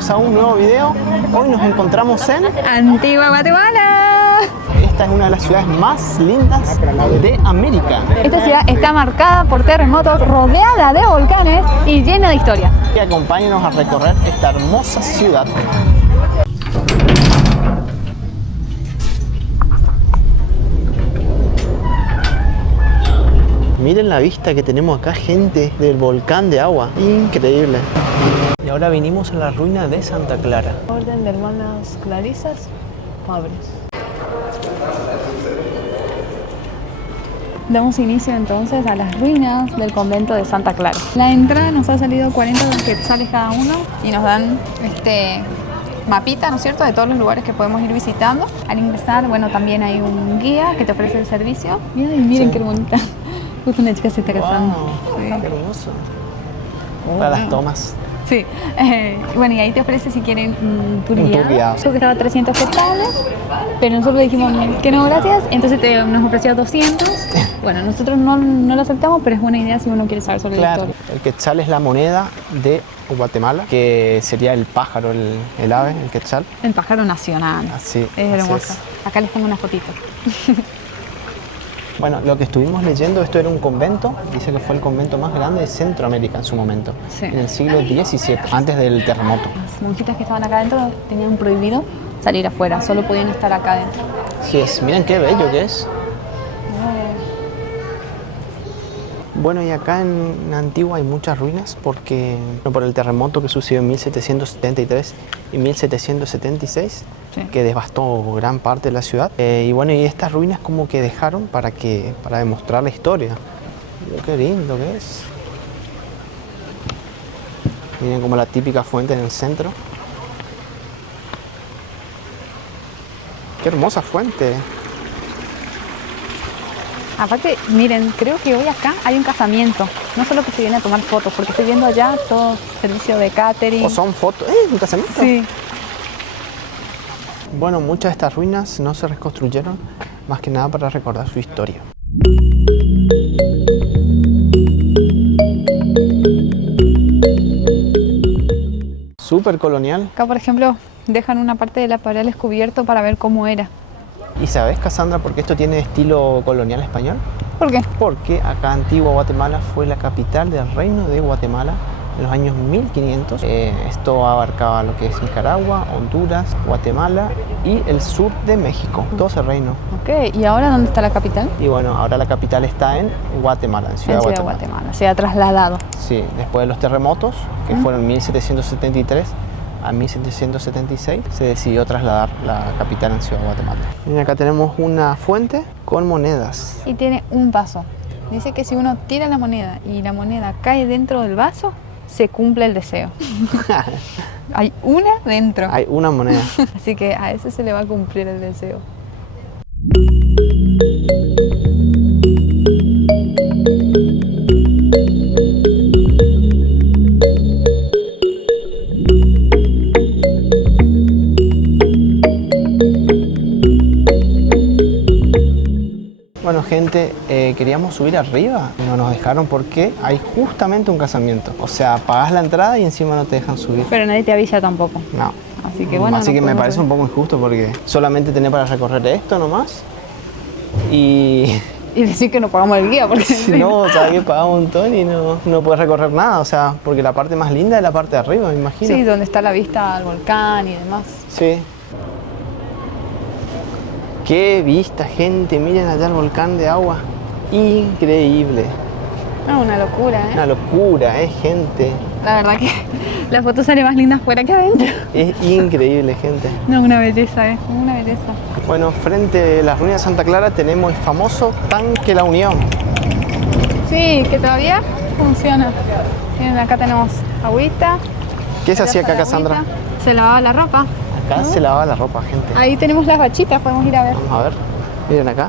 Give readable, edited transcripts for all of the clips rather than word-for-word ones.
bienvenidos a un nuevo video. Hoy nos encontramos en Antigua Guatemala. Esta es una de las ciudades más lindas de América. Esta ciudad está marcada por terremotos, rodeada de volcanes y llena de historia. Y acompáñenos a recorrer esta hermosa ciudad. Miren la vista que tenemos acá, gente, del volcán de agua. Increíble. Y ahora vinimos a la ruina de Santa Clara. Orden de Hermanas Clarisas, pobres. Damos inicio entonces a las ruinas del convento de Santa Clara. La entrada nos ha salido 40 quetzales cada uno y nos dan este mapita, ¿no es cierto?, de todos los lugares que podemos ir visitando. Al ingresar, bueno, también hay un guía que te ofrece el servicio. Miren Sí. qué bonita. Justo una chica se está casando. Wow, Sí. qué hermoso. Para las tomas. Sí. Bueno, y ahí te ofrece si quieren un tour guiado. tour guiado. Creo que estaba 300 quetzales, pero nosotros dijimos que no, gracias. Entonces nos ofreció 200. Bueno, nosotros no lo aceptamos, pero es buena idea si uno quiere saber sobre la Claro, historia. el quetzal es la moneda de Guatemala, que sería el pájaro, el ave, el quetzal. El pájaro nacional. Así, Es así hermoso. es. Acá les pongo una fotito. Bueno, lo que estuvimos leyendo, esto era un convento, dice que fue el convento más grande de Centroamérica en su momento, Sí. en el siglo XVII, antes del terremoto. Las monjitas que estaban acá adentro tenían prohibido salir afuera, solo podían estar acá adentro. Así es, miren qué bello que es. Bueno, y acá en Antigua hay muchas ruinas porque por el terremoto que sucedió en 1773 y 1776, Sí. que devastó gran parte de la ciudad. Y bueno, y estas ruinas como que dejaron para demostrar la historia. Miren qué lindo que es. Miren como la típica fuente en el centro. Qué hermosa fuente. Aparte, miren, creo que hoy acá hay un casamiento. No solo que se viene a tomar fotos, porque estoy viendo allá todo servicio de catering. O son fotos. ¿Un casamiento? Sí. Bueno, muchas de estas ruinas no se reconstruyeron más que nada para recordar su historia. Súper colonial. Acá, por ejemplo, dejan una parte de la pared al descubierto para ver cómo era. ¿Y sabes, Cassandra, por qué esto tiene estilo colonial español? ¿Por qué? Porque acá Antigua Guatemala fue la capital del Reino de Guatemala en los años 1500. Esto abarcaba lo que es Nicaragua, Honduras, Guatemala y el sur de México. Todo ese reino. Ok, ¿y ahora dónde está la capital? Y bueno, ahora la capital está en Guatemala, en Ciudad En Ciudad Guatemala. Guatemala. Se ha trasladado. Sí, después de los terremotos, que fueron en 1773 a 1776, se decidió trasladar la capital en Ciudad Guatemala. Miren, acá tenemos una fuente con monedas. Y tiene un vaso. Dice que si uno tira la moneda y la moneda cae dentro del vaso, se cumple el deseo. Hay una dentro. Hay una moneda. Así que a ese se le va a cumplir el deseo. Bueno, gente, queríamos subir arriba, no nos dejaron porque hay justamente un casamiento. O sea, pagás la entrada y encima no te dejan subir. Pero nadie te avisa tampoco. No. Así que bueno. Así no que me podemos parece un poco injusto porque solamente tenés para recorrer esto nomás. Y Y decir que no pagamos el guía porque si no, sabes que pagamos un montón y no puedes recorrer nada. O sea, porque la parte más linda es la parte de arriba, me imagino. Sí, donde está la vista al volcán y demás. Sí. Qué vista, gente. Miren allá el volcán de agua. Increíble. No, una locura, ¿eh? Una locura, gente. La verdad que la foto sale más linda afuera que adentro. Es increíble, gente. No, una belleza, ¿eh? Una belleza. Bueno, frente a las ruinas de Santa Clara tenemos el famoso tanque La Unión. Sí, que todavía funciona. Miren, acá tenemos agüita. ¿Qué se hacía acá, Agüita. Cassandra? Se lavaba la ropa. Acá ¿no? se lavaba la ropa, gente. Ahí tenemos las bachitas, podemos ir a ver. Vamos a ver. Miren acá.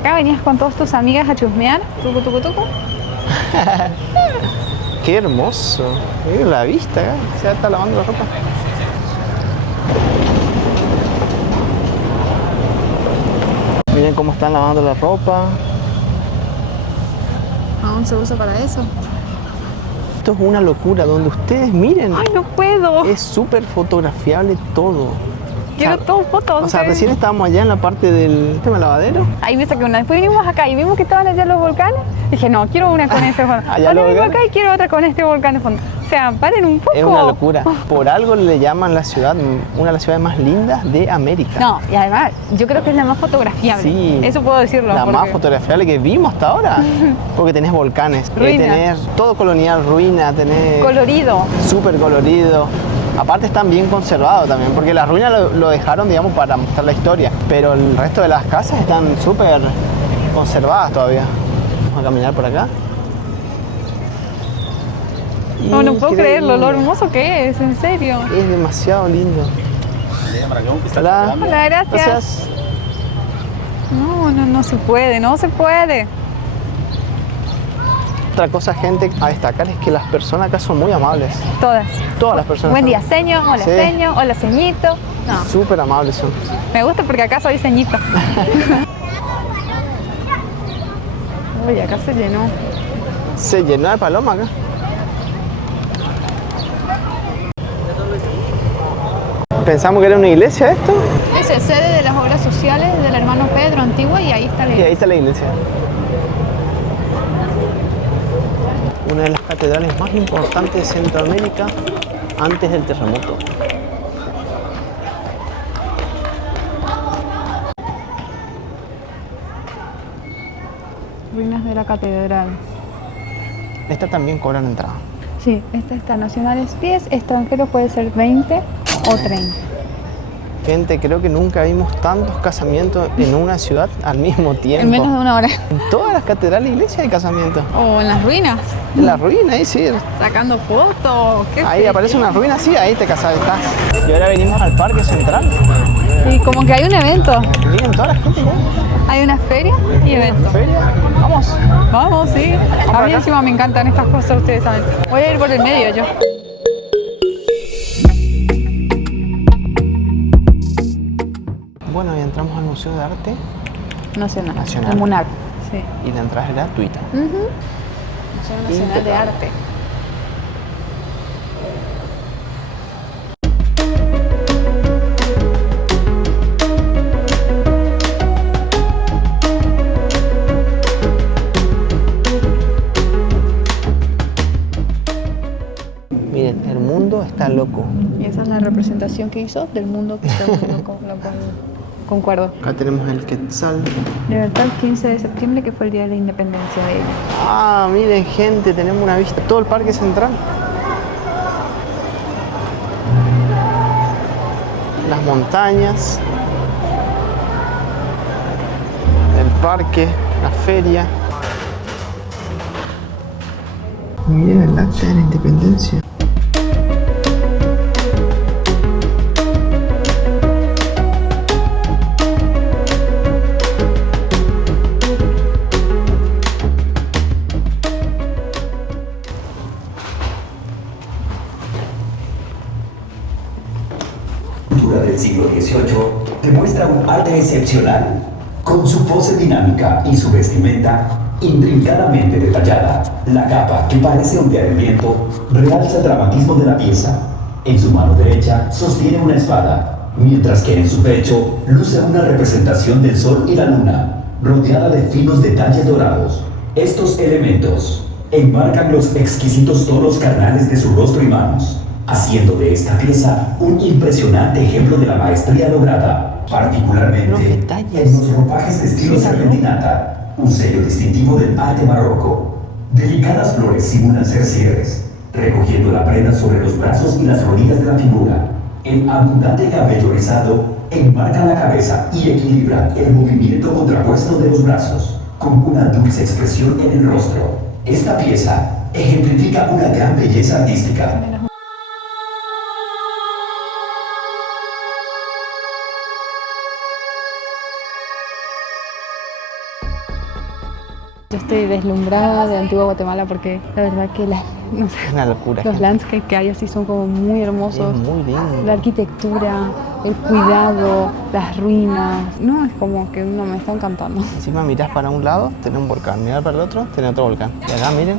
Acá venías con todas tus amigas a chusmear. Tucu, tucu, tucu. Qué hermoso. Miren la vista acá. Se está lavando la ropa. Miren cómo están lavando la ropa. Aún se usa para eso. Esto es una locura, donde ustedes miren. ¡Ay, no puedo! Es súper fotografiable todo. Quiero todo fotos. O sea, recién estábamos allá en la parte del tema lavadero. Ahí me saqué una. Después vinimos acá y vimos que estaban allá los volcanes. Dije, no, quiero una con ese fondo. Allá Ahora los vengo volcanes. acá y quiero otra con este volcán de fondo. O sea, paren un poco. Es una locura. Por algo le llaman la ciudad, una de las ciudades más lindas de América. No, y además, yo creo que es la más fotografiable. Sí. Eso puedo decirlo. La porque... más fotografiable que vimos hasta ahora. Porque tenés volcanes, Ruinas. tenés todo colonial, ruina, tenés Colorido. súper colorido. Aparte están bien conservados también, porque las ruinas lo dejaron, digamos, para mostrar la historia. Pero el resto de las casas están súper conservadas todavía. Vamos a caminar por acá. No puedo creerlo, lo Increíble. hermoso que es, en serio. Es demasiado lindo. Hola. Hola, gracias. No se puede, no se puede. Otra cosa, gente, a destacar es que las personas acá son muy amables. Todas. Todas las personas. Buen son día, seño, hola, Sí. seño, hola, ceñito. No, súper amables son. me gusta porque acá soy ceñito. Uy, acá se llenó. Se llenó de paloma acá. Pensamos que era una iglesia esto. Es el sede de las obras sociales del hermano Pedro Antigua y ahí está la Y ahí iglesia. está la iglesia. Una de las catedrales más importantes de Centroamérica antes del terremoto. Ruinas de la catedral. Esta también cobran entrada. Sí, esta está nacional es 10, extranjero puede ser 20 o 30. Gente, creo que nunca vimos tantos casamientos en una ciudad al mismo tiempo. En menos de una hora. En todas las catedrales e iglesias hay casamientos. O en las ruinas, En la ruina, ahí sí. sacando fotos. ¿Qué Ahí sé aparece yo? una ruina, sí, ahí te casas, estás. Y ahora venimos al Parque Central. Y como que hay un evento. Miren, toda la gente ya. Hay una feria y evento. Feria. Vamos. Vamos, sí. A para mí acá. encima me encantan estas cosas, ustedes saben. Voy a ir por el medio yo. Bueno, y entramos al Museo de Arte Nacional. Nacional. El MUNAC. Sí. y la entrada es gratuita. Museo Nacional de Arte. Miren, el mundo está loco. Y esa es la representación que hizo del mundo que todo el mundo lo cual concuerdo. Acá tenemos el Quetzal. Libertad 15 de septiembre, que fue el día de la independencia de ella. Ah, miren, gente, tenemos una vista. Todo el Parque Central. Las montañas. El parque, la feria. Miren el acta de la independencia. Del siglo XVIII demuestra un arte excepcional, con su pose dinámica y su vestimenta intrincadamente detallada. La capa, que parece ondear el viento, realza el dramatismo de la pieza. En su mano derecha sostiene una espada, mientras que en su pecho luce una representación del sol y la luna, rodeada de finos detalles dorados. Estos elementos enmarcan los exquisitos tonos carnales de su rostro y manos, haciendo de esta pieza un impresionante ejemplo de la maestría lograda, particularmente Los detalles. en los ropajes de estilo Sí, serpentinata, un sello distintivo del arte barroco. Delicadas flores simulan ser cierres, recogiendo la prenda sobre los brazos y las rodillas de la figura. El abundante cabello rizado enmarca la cabeza y equilibra el movimiento contrapuesto de los brazos, con una dulce expresión en el rostro. Esta pieza ejemplifica una gran belleza artística. Yo estoy deslumbrada de Antigua Guatemala porque la verdad que no sé, Es una locura. los gente. landscapes que hay así son como muy hermosos. Es muy lindo. La arquitectura, el cuidado, las ruinas. No, es como que uno me está encantando. Encima mirás para un lado, tenés un volcán. Mirás para el otro, tenés otro volcán. Y acá, miren.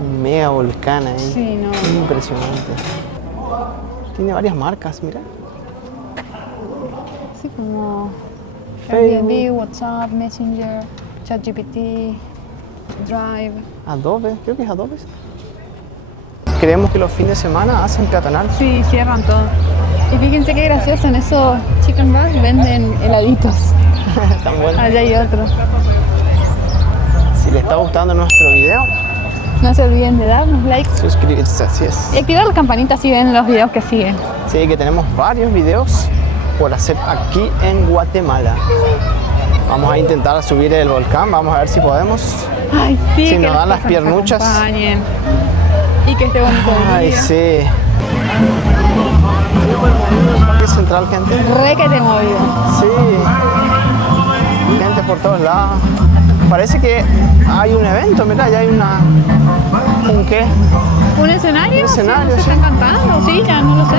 Un mega volcán ahí. Sí, no. Impresionante. Tiene varias marcas, mira. Así como Facebook. Airbnb, WhatsApp, Messenger, ChatGPT, Drive. Adobe, creo que es Adobe. Creemos que los fines de semana hacen peatonal. Sí, cierran todo. Y fíjense qué gracioso, en esos chicken bars venden heladitos. Tan bueno. Allá hay otro. Si les está gustando nuestro video, No se olviden de darnos like suscribirse, así es. y activar la campanita si ven los videos que siguen. Sí, que tenemos varios videos por hacer aquí en Guatemala. Vamos a intentar subir el volcán, vamos a ver si podemos. Ay, sí, Si que nos dan las cosas piernuchas. acompañen. Y que esté bonito el Ay, día. sí. Parque Central, gente. Re que te movido. Sí. Gente por todos lados. Parece que hay un evento, mira, ya hay ¿un qué? ¿Un escenario? Un escenario, ¿No se sí. están cantando? Sí, ya no lo sé.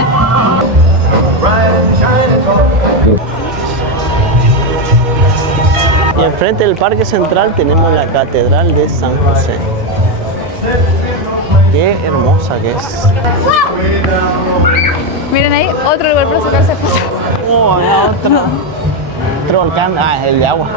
Y enfrente del Parque Central tenemos la Catedral de San José. Qué hermosa que es. Miren ahí, otro lugar para sacarse fotos. Oh, no, otro volcán. Ah, es el de agua.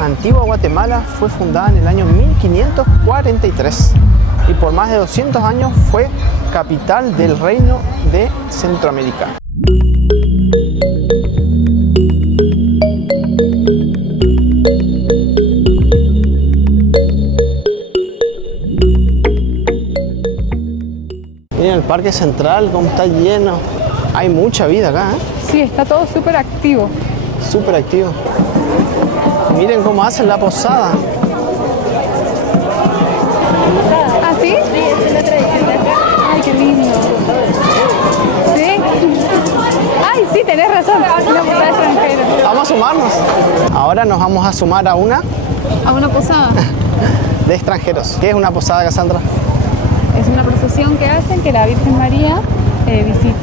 Antigua Guatemala fue fundada en el año 1543 y por más de 200 años fue capital del Reino de Centroamérica. Miren el Parque Central, cómo está lleno. Hay mucha vida acá, Sí, está todo súper activo. súper activo. Miren cómo hacen la posada. ¿Ah, sí? Sí, es la tradición de acá. Ay, qué lindo. ¿Sí? Ay, sí, tenés razón. Una posada extranjera. Vamos a sumarnos. Ahora nos vamos a sumar a una ¿A una posada? de extranjeros. ¿Qué es una posada, Cassandra? Es una procesión que hacen que la Virgen María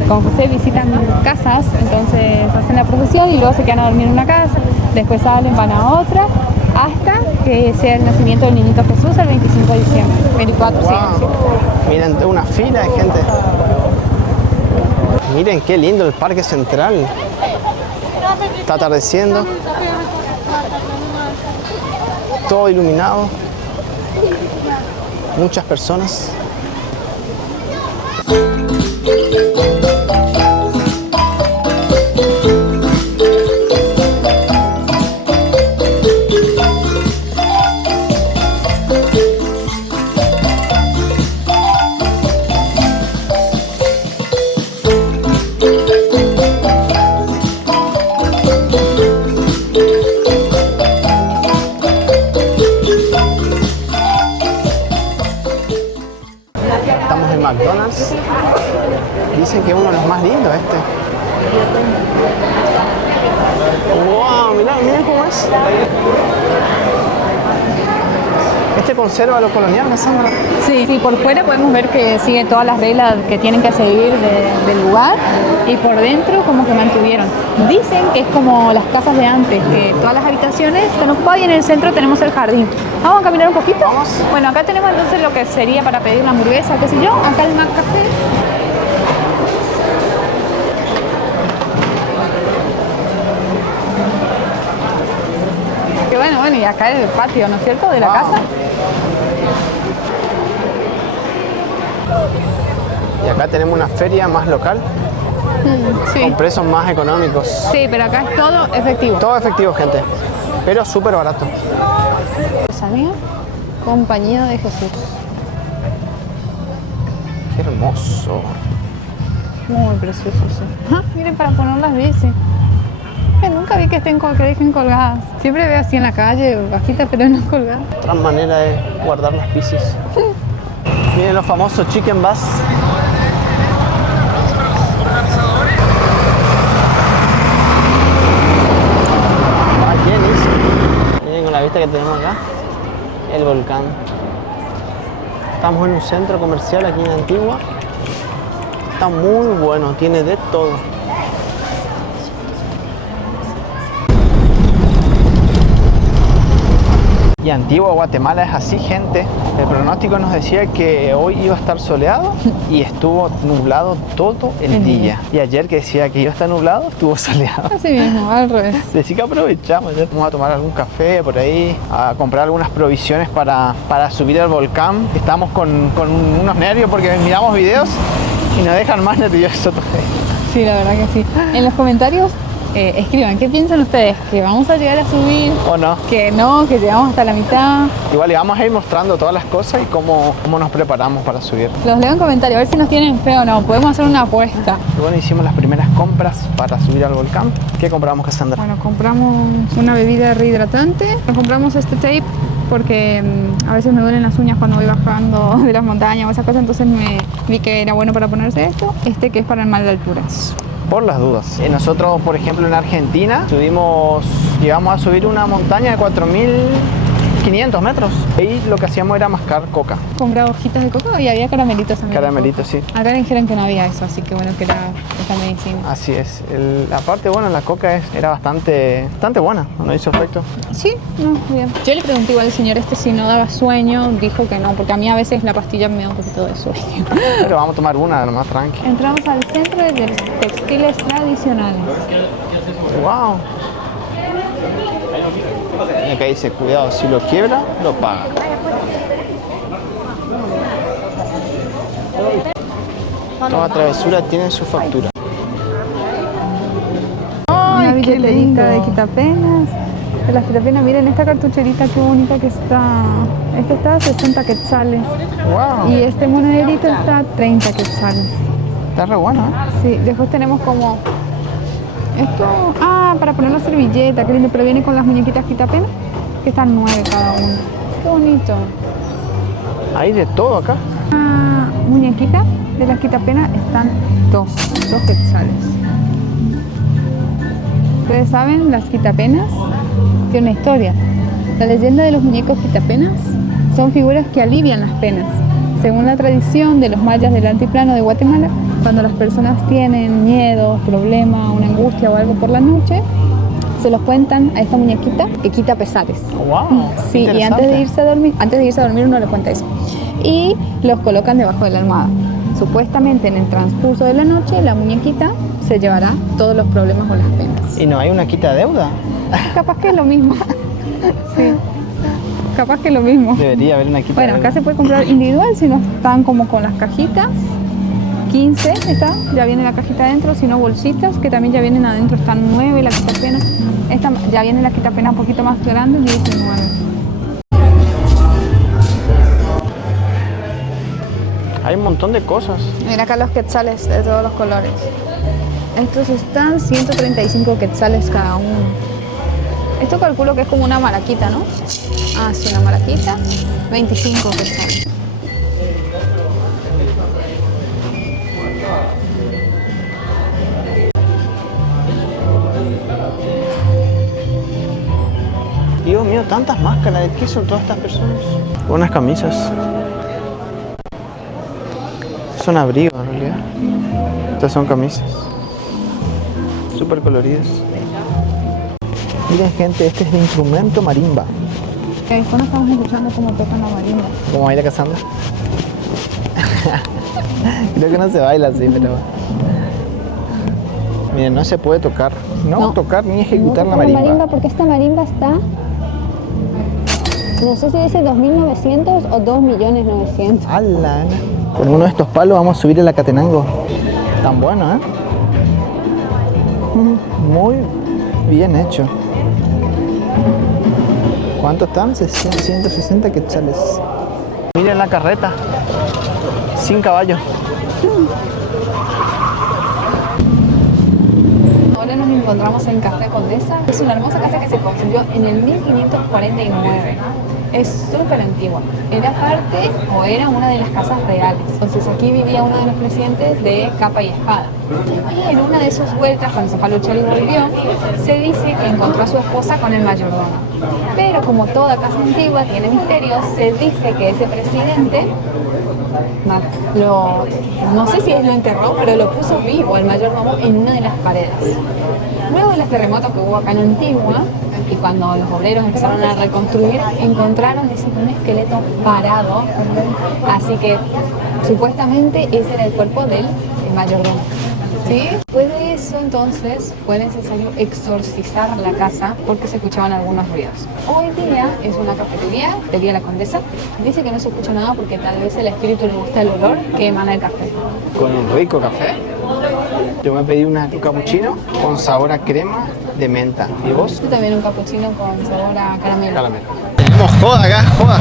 con José visitan casas, entonces hacen la procesión y luego se quedan a dormir en una casa, después salen, van a otra, hasta que sea el nacimiento del niñito Jesús el 25 de diciembre, 24, sí. Wow. Miren, una fila de gente. Miren qué lindo el Parque Central. Está atardeciendo. Todo iluminado. Muchas personas. Estamos en McDonald's. Dicen que es uno de los más lindos este. ¡Wow! Miren cómo es. Este conserva lo colonial, Cassandra. Sí, sí, por fuera podemos ver que sigue todas las reglas que tienen que seguir del lugar y por dentro como que mantuvieron. Dicen que es como las casas de antes, que todas las habitaciones están ocupadas y en el centro tenemos el jardín. Vamos a caminar un poquito. Vamos. Bueno, acá tenemos entonces lo que sería para pedir la hamburguesa, qué sé yo. Acá el McCafé. Que bueno, y acá el patio, ¿no es cierto?, de la Wow. casa. Y acá tenemos una feria más local. Sí. Con precios más económicos. Sí, pero acá es todo efectivo. Todo efectivo, gente. Pero súper barato. Artesanía, Compañía de Jesús. Qué hermoso. Muy precioso, sí. Ah, miren, para poner las bici. Nunca vi que dejen colgadas. Siempre veo así en la calle, bajitas, pero no colgadas. Otra manera de guardar las bicis. Miren los famosos chicken bus. Miren con la vista que tenemos acá. El volcán. Estamos en un centro comercial aquí en Antigua. Está muy bueno, tiene de todo. Y Antigua, Guatemala es así, gente. El pronóstico nos decía que hoy iba a estar soleado y estuvo nublado todo el día. Y ayer que decía que iba a estar nublado, estuvo soleado. Así mismo, al revés. Así que aprovechamos. Ya vamos a tomar algún café por ahí, a comprar algunas provisiones para subir al volcán. Estamos con unos nervios porque miramos videos y nos dejan más nerviosos todavía. Sí, la verdad que sí. En los comentarios escriban, ¿qué piensan ustedes? ¿Que vamos a llegar a subir? ¿O no? Que no, que llegamos hasta la mitad. Igual y vamos a ir mostrando todas las cosas y cómo nos preparamos para subir. Los leo en comentarios, a ver si nos tienen fe o no. Podemos hacer una apuesta. Y bueno, hicimos las primeras compras para subir al volcán. ¿Qué compramos, Cassandra? Bueno, compramos una bebida rehidratante. Compramos este tape porque a veces me duelen las uñas cuando voy bajando de las montañas o esas cosas. Entonces me vi que era bueno para ponerse esto. Este que es para el mal de alturas. Por las dudas. Nosotros, por ejemplo, en Argentina, llegamos a subir una montaña de 4.500 metros. Ahí lo que hacíamos era mascar coca. Compré hojitas de coca y había caramelitos también. Caramelitos, sí. Acá dijeron que no había eso, así que bueno, que era esta medicina. Así es. Aparte, bueno, la coca era bastante buena, no hizo efecto. Sí, no, bien. Yo le pregunté igual al señor si no daba sueño, dijo que no, porque a mí a veces la pastilla me da un poquito de sueño. Pero vamos a tomar una, nomás tranqui. Entramos al centro de textiles tradicionales. ¡Wow! Acá dice, cuidado, si lo quiebra, lo paga. Toda travesura tiene su factura. Una billeterita de quitapenas. De las quitapenas, miren esta cartucherita, qué bonita que está. Esta está a 60 quetzales. ¡Wow! Y este monederito está a 30 quetzales. Está re bueno, ¿eh? Sí, después tenemos como esto, para poner la servilleta, qué lindo, pero viene con las muñequitas quitapenas, que están 9 cada una. Qué bonito. Hay de todo acá. Muñequita de las quitapenas están 2 quetzales. Ustedes saben, las quitapenas tienen una historia. La leyenda de los muñecos quitapenas son figuras que alivian las penas. Según la tradición de los mayas del altiplano de Guatemala, cuando las personas tienen miedo, problema, una angustia o algo por la noche, se los cuentan a esta muñequita que quita pesares. ¡Wow! Sí, y antes de irse a dormir uno le cuenta eso. Y los colocan debajo de la almohada. Supuestamente en el transcurso de la noche la muñequita se llevará todos los problemas o las penas. ¿Y no hay una quita de deuda? Capaz que es lo mismo. Sí. Capaz que es lo mismo. Debería haber una quita de Bueno, deuda. acá se puede comprar individual, si no están como con las cajitas. 15 está, ya viene la cajita adentro, si no bolsitas, que también ya vienen adentro, están 9 la quitapena. Esta ya viene la quitapena un poquito más grande, 19. Hay un montón de cosas. Mira acá los quetzales de todos los colores. Estos están 135 quetzales cada uno. Esto calculo que es como una maraquita, ¿no? Ah, sí, una maraquita. 25 quetzales. Dios mío, tantas máscaras. ¿De qué son todas estas personas? Unas camisas. Son abrigos en realidad. Estas son camisas. Súper coloridas. Miren, gente, este es el instrumento marimba. Después nos estamos escuchando cómo tocan la marimba. ¿Cómo baila Cassandra? Creo que no se baila así, pero... Miren, no se puede tocar. No tocar ni ejecutar la marimba. Porque esta marimba está, no sé si dice 2.900 o 2.900.000. ¡Hala! Con uno de estos palos vamos a subir el Acatenango. Tan bueno, ¿eh? Muy bien hecho. ¿Cuánto están? 160 quetzales. Miren la carreta. Sin caballo. Ahora nos encontramos en Café Condesa. Es una hermosa casa que se construyó en el 1549. Es súper antigua. Era parte o era una de las casas reales. Entonces aquí vivía uno de los presidentes de capa y espada. Y en una de sus vueltas, cuando Zapaluchelli volvió, se dice que encontró a su esposa con el mayordomo. Pero como toda casa antigua tiene misterios, se dice que ese presidente no sé si él lo enterró, pero lo puso vivo el mayordomo en una de las paredes. Luego de los terremotos que hubo acá en Antigua, y cuando los obreros empezaron a reconstruir, encontraron un esqueleto parado, así que supuestamente ese era el cuerpo del mayordomo. ¿Sí? Después de eso, entonces, fue necesario exorcizar la casa porque se escuchaban algunos ruidos. Hoy día es una cafetería La Condesa. Dice que no se escucha nada porque tal vez el espíritu le gusta el olor que emana el café. Con un rico café. Yo me pedí un cappuccino con sabor a crema de menta. ¿Y vos? Yo también un cappuccino con sabor a caramelo. Caramelo. Tenemos joda acá, joda.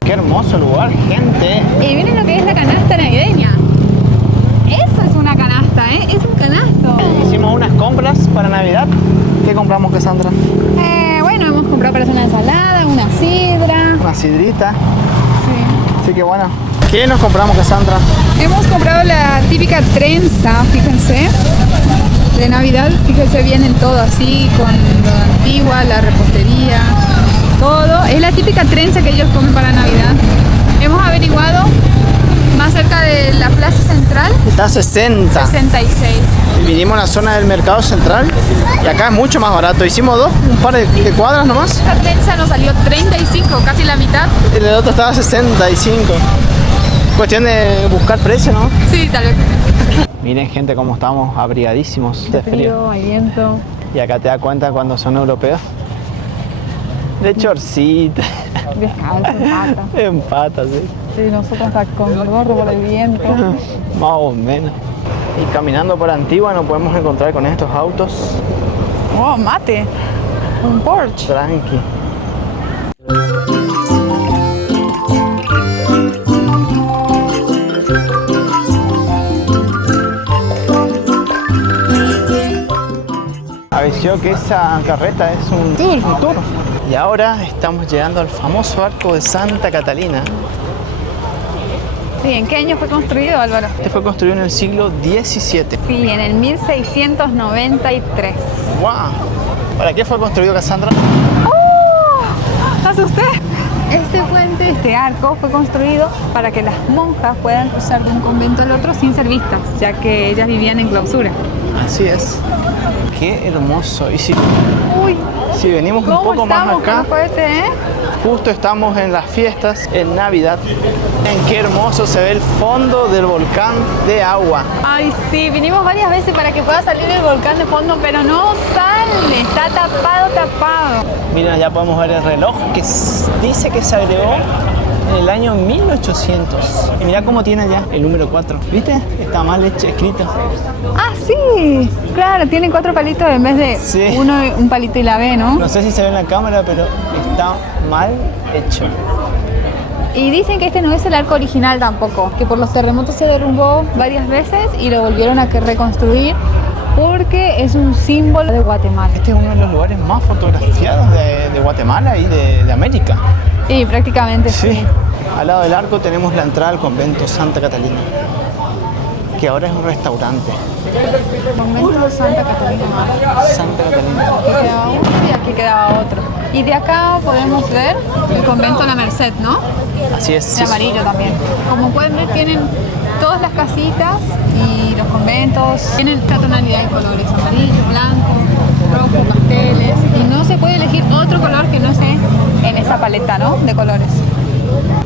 Qué hermoso lugar, gente. Y miren lo que es la canasta navideña. Eso es una canasta, ¿eh? Es un canasto. Hicimos unas compras para Navidad. ¿Qué compramos, Cassandra? Bueno, hemos comprado para hacer una ensalada, una sidra. Una sidrita. Sí. Así que bueno. ¿Qué nos compramos, Cassandra? Hemos comprado la típica trenza, fíjense, de Navidad. Fíjense, vienen todo así, con lo antigua, la repostería, todo. Es la típica trenza que ellos comen para Navidad. Hemos averiguado más cerca de la plaza central. Está a 60. 66. Y vinimos a la zona del mercado central y acá es mucho más barato. Hicimos un par de cuadras nomás. Esta trenza nos salió 35, casi la mitad. Y el otro estaba a 65. Cuestión de buscar precio, ¿no? Sí, tal vez. Miren, gente, cómo estamos abrigadísimos de frío. Hay viento. Y acá te das cuenta cuando son europeos. De chorcita. Descalzo, pata. En patas, sí. Sí, nosotros acá con gorro por el viento. Más o menos. Y caminando por Antigua nos podemos encontrar con estos autos. Oh, mate. Un Porsche. Tranqui. Avisó que esa carreta es un tour. Y ahora estamos llegando al famoso arco de Santa Catalina. Sí, ¿en qué año fue construido, Álvaro? Este fue construido en el siglo XVII. Sí, en el 1693. ¡Wow! ¿Para qué fue construido, Cassandra? ¡Oh! ¡Me asusté! Este arco fue construido para que las monjas puedan cruzar de un convento al otro sin ser vistas, ya que ellas vivían en clausura. Así es. Qué hermoso. Y si venimos un ¿Cómo poco más estamos? acá, ¿Cómo fue este, justo estamos en las fiestas, en Navidad. Miren qué hermoso se ve el fondo del volcán de agua. Ay, sí, vinimos varias veces para que pueda salir el volcán de fondo, pero no sale, está tapado. Mira, ya podemos ver el reloj que dice que se agregó en el año 1800. Y mira cómo tiene ya el número 4. ¿Viste? Está mal escrito. Ah, sí, claro, tiene 4 palitos en vez de Sí. un palito y la B, ¿no? No sé si se ve en la cámara, pero está mal hecho. Y dicen que este no es el arco original tampoco, que por los terremotos se derrumbó varias veces y lo volvieron a reconstruir porque es un símbolo de Guatemala. Este es uno de los lugares más fotografiados de Guatemala y de América. Sí, prácticamente sí. Al lado del arco tenemos la entrada al convento Santa Catalina, que ahora es un restaurante. Convento Santa Catalina. Santa Catalina. Aquí quedaba uno y aquí quedaba otro. Y de acá podemos ver el convento La Merced, ¿no? Así es. El amarillo también. Como pueden ver, tienen todas las casitas y los conventos. Tienen esta tonalidad de colores: amarillo, blanco, rojo, pasteles. Y no se puede elegir otro color que no esté en esa paleta, ¿no? De colores.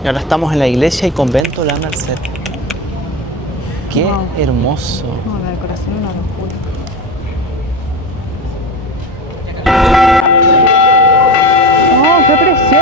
Y ahora estamos en la iglesia y convento La Merced. Qué hermoso. No, la decoración es una locura. ¡Oh, qué preciosa!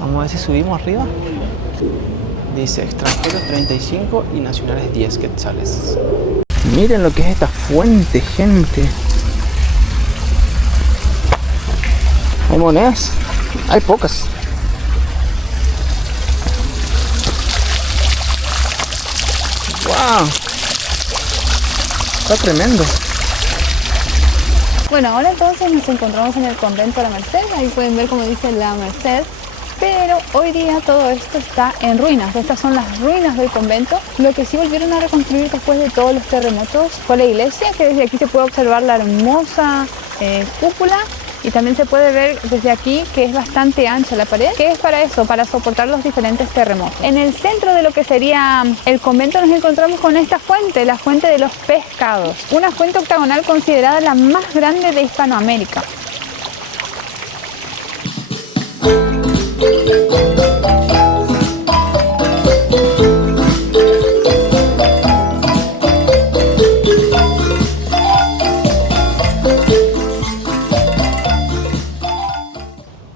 Vamos a ver si subimos arriba. Dice extranjeros 35 y nacionales 10 quetzales. Miren lo que es esta fuente, gente. ¿Hay monedas? Hay pocas. ¡Wow! Está tremendo. Bueno, ahora entonces nos encontramos en el convento La Merced. Ahí pueden ver como dice La Merced. Pero hoy día todo esto está en ruinas. Estas son las ruinas del convento. Lo que sí volvieron a reconstruir después de todos los terremotos fue la iglesia, que desde aquí se puede observar la hermosa cúpula. Y también se puede ver desde aquí que es bastante ancha la pared, que es para eso, para soportar los diferentes terremotos. En el centro de lo que sería el convento nos encontramos con esta fuente, la fuente de los pescados. Una fuente octagonal considerada la más grande de Hispanoamérica.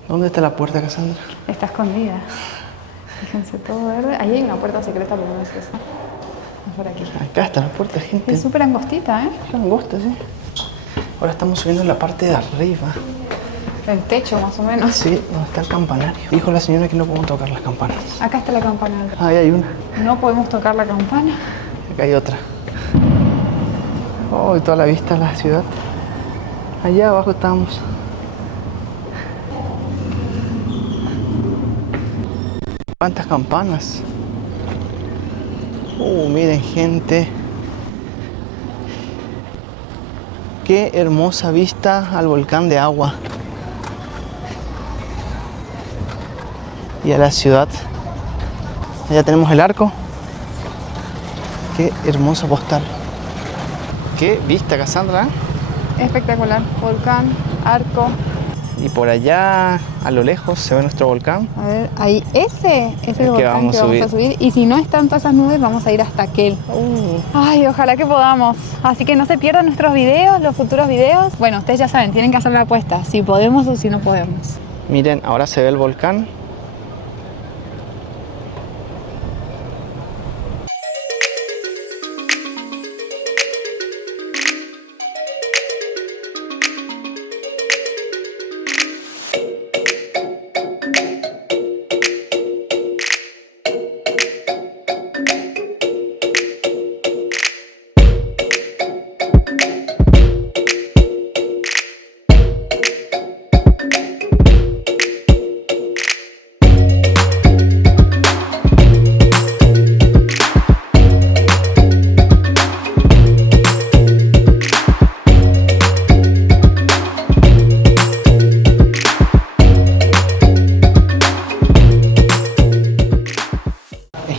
¿Dónde está la puerta, Cassandra? Está escondida. Fíjense, todo verde. Ahí hay una puerta secreta, pero no es esa. Es por aquí. Acá está la puerta, gente. Es súper angostita, ¿eh? Es angosta, sí. Ahora estamos subiendo la parte de arriba. El techo, más o menos. Sí, donde está el campanario. Dijo la señora que no podemos tocar las campanas. Acá está la campana. Ahí hay una. No podemos tocar la campana. Acá hay otra. Oh, y toda la vista de la ciudad. Allá abajo estamos. ¿Cuántas campanas? Miren, gente. Qué hermosa vista al volcán de agua. Y a la ciudad. Allá tenemos el arco. Qué hermosa postal. Qué vista, Cassandra. Espectacular. Volcán, arco. Y por allá, a lo lejos, se ve nuestro volcán. A ver, ahí, ese es el volcán que vamos a subir. Y si no están todas esas nubes, vamos a ir hasta aquel. Ay, ojalá que podamos. Así que no se pierdan nuestros videos, los futuros videos. Bueno, ustedes ya saben, tienen que hacer la apuesta, si podemos o si no podemos. Miren, ahora se ve el volcán.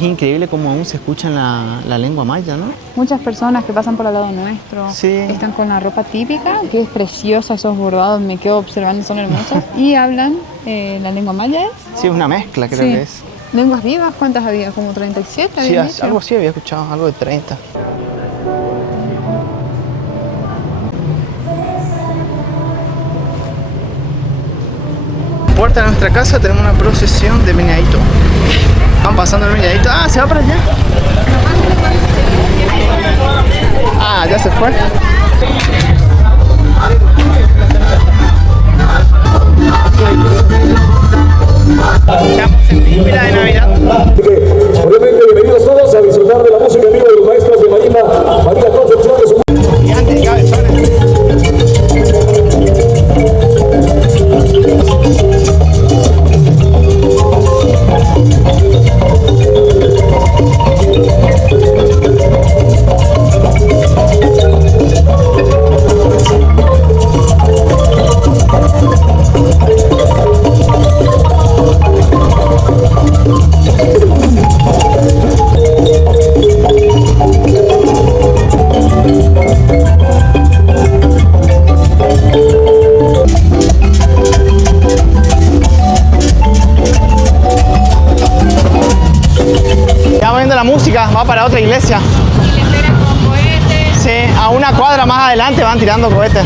Increíble cómo aún se escucha la lengua maya, ¿no? Muchas personas que pasan por al lado nuestro están con la ropa típica, que es preciosa, esos bordados, me quedo observando, son hermosos, y hablan la lengua maya. Sí, es una mezcla, creo que es. ¿Lenguas vivas? ¿Cuántas había? ¿Como 37? Sí, algo así había escuchado, algo de 30. puerta de nuestra casa tenemos una procesión de meneadito. Van pasando el meneadito. Ah, se va para allá. Ah, ya se fue. Estamos en víspera de Navidad. Obviamente, bienvenidos todos a disfrutar de la música en vivo de los maestros de Marimba, María Concepción de su... Gigantes y cabezones. La música va para otra iglesia. Y le pegan con cohetes. Sí, a una cuadra más adelante van tirando cohetes.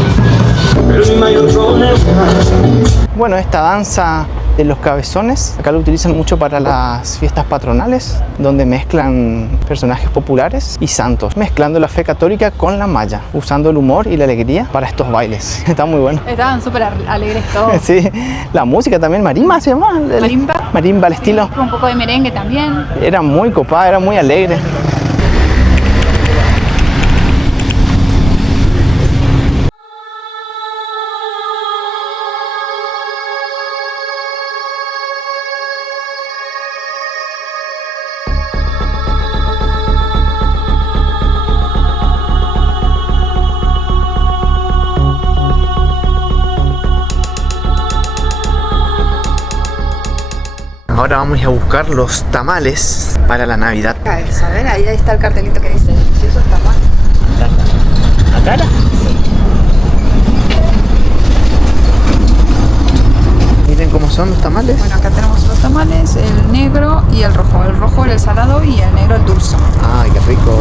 Bueno, esta danza de los cabezones, acá lo utilizan mucho para las fiestas patronales, donde mezclan personajes populares y santos, mezclando la fe católica con la maya, usando el humor y la alegría para estos bailes. Está muy bueno. Estaban súper alegres todos. Sí, la música también, marimba se llama. Marimba. Marimba al estilo. Un poco de merengue también. Era muy copada, era muy alegre. Ahora vamos a buscar los tamales para la Navidad. A ver, ahí está el cartelito que dice deliciosos tamales. ¿Acá era? Miren cómo son los tamales. Bueno, acá tenemos los tamales, el negro y el rojo. El rojo el salado y el negro el dulce. Ay, qué rico.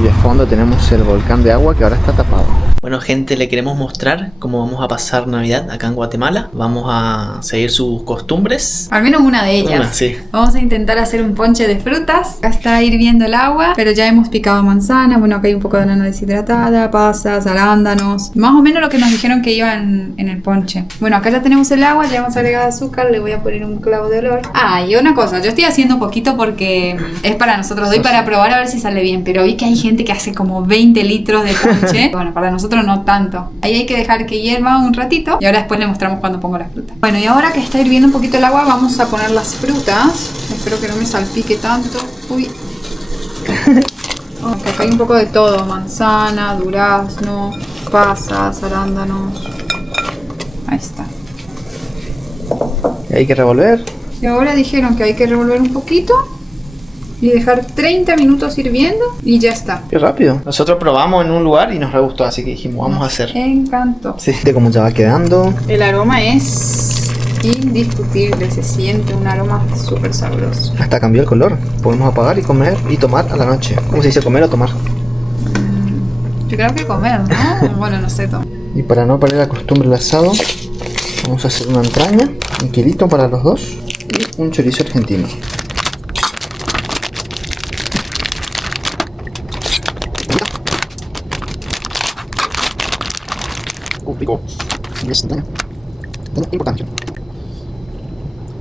Y de fondo tenemos el volcán de agua que ahora está tapado. Bueno, gente, le queremos mostrar cómo vamos a pasar Navidad acá en Guatemala. Vamos a seguir sus costumbres. Al menos una de ellas. Una, sí. Vamos a intentar hacer un ponche de frutas. Acá está hirviendo el agua, pero ya hemos picado manzana. Bueno, acá hay un poco de banana deshidratada, pasas, arándanos. Más o menos lo que nos dijeron que iba en el ponche. Bueno, acá ya tenemos el agua, ya hemos agregado azúcar. Le voy a poner un clavo de olor. Ah, y una cosa, yo estoy haciendo poquito porque es para nosotros. Doy para probar a ver si sale bien. Pero vi que hay gente que hace como 20 litros de ponche. Bueno, para nosotros no tanto. Ahí hay que dejar que hierva un ratito y ahora después le mostramos cuando pongo la fruta. Bueno, y ahora que está hirviendo un poquito el agua, vamos a poner las frutas. Espero que no me salpique tanto. Uy. Okay, acá hay un poco de todo. Manzana, durazno, pasas, arándanos. Ahí está. Y hay que revolver. Y ahora dijeron que hay que revolver un poquito y dejar 30 minutos hirviendo y ya está. Qué rápido. Nosotros probamos en un lugar y nos re gustó, así que dijimos, vamos a hacer. Me encantó. Sí, de cómo ya va quedando. El aroma es indiscutible, se siente un aroma súper sabroso. Hasta cambió el color. Podemos apagar y comer y tomar a la noche. ¿Cómo se dice comer o tomar? Yo creo que comer, ¿no? Bueno, no sé, Y para no perder la costumbre del asado, vamos a hacer una entraña, un kilito para los dos y un chorizo argentino. Pico. Es importante.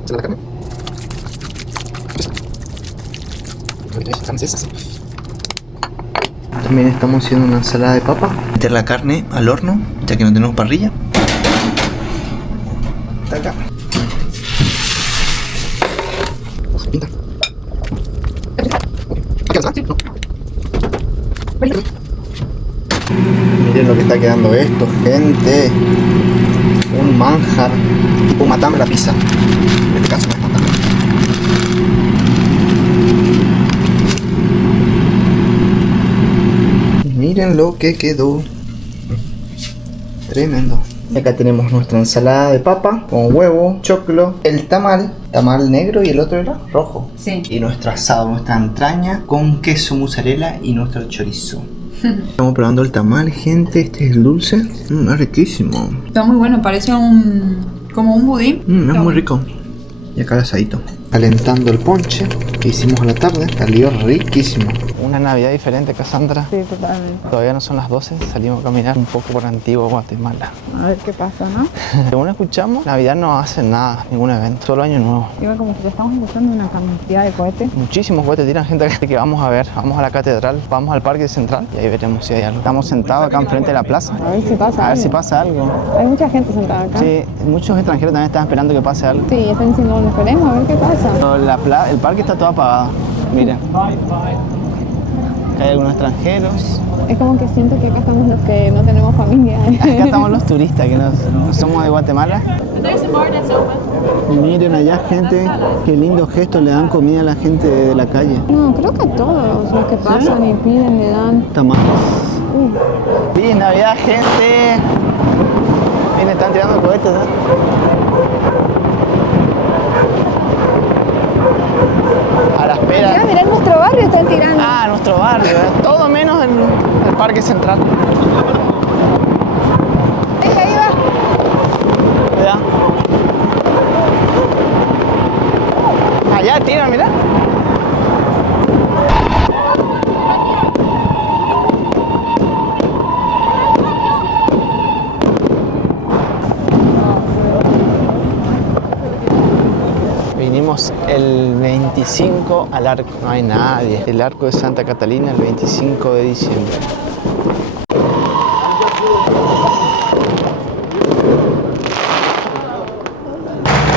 ¿Se la carne? También estamos haciendo una ensalada de papa. Meter la carne al horno, ya que no tenemos parrilla. Está acá. Pinta. Miren lo que está quedando esto, gente. Un manjar. Tipo matame la pizza. En este caso no es matame. Miren lo que quedó. Tremendo. Y acá tenemos nuestra ensalada de papa con huevo, choclo, el tamal negro y el otro era rojo. Sí. Y nuestro asado, nuestra entraña con queso mozzarella y nuestro chorizo. Estamos probando el tamal, gente. Este es el dulce. Es riquísimo. Está muy bueno, parece Como un budín. Es muy rico. Y acá el asadito. Calentando el ponche que hicimos a la tarde. Salió riquísimo. Una Navidad diferente, Cassandra. Sí, totalmente. Todavía no son las 12, salimos a caminar un poco por Antigua Guatemala. A ver qué pasa, ¿no? Según escuchamos, Navidad no hacen nada, ningún evento, solo Año Nuevo. Igual como que ya estamos escuchando una cantidad de cohetes. Muchísimos cohetes tiran gente que vamos a ver. Vamos a la catedral, vamos al parque central y ahí veremos si hay algo. Estamos sentados acá enfrente de la plaza. A ver si pasa A ver algo. si pasa algo. Hay mucha gente sentada acá. Sí, muchos extranjeros también están esperando que pase algo. Sí, están diciendo, bueno, esperemos a ver qué pasa. Pero el parque está todo apagado. Miren. Hay algunos extranjeros. Es como que siento que acá estamos los que no tenemos familia. Acá estamos los turistas que no somos de Guatemala. Miren allá gente, qué lindo gesto, le dan comida a la gente de la calle. No, creo que todos los que pasan y piden le dan. Tamales. Feliz Navidad, gente. Miren, están tirando cohetes, ¿eh? A la espera. Ya, mirá, en nuestro barrio están tirando. Ah, nuestro barrio, ¿eh? Todo menos el parque central. Ahí va. ¿Verdad? Allá tiran, mirá. Vinimos el 25 al arco, no hay nadie. El arco de Santa Catalina el 25 de diciembre.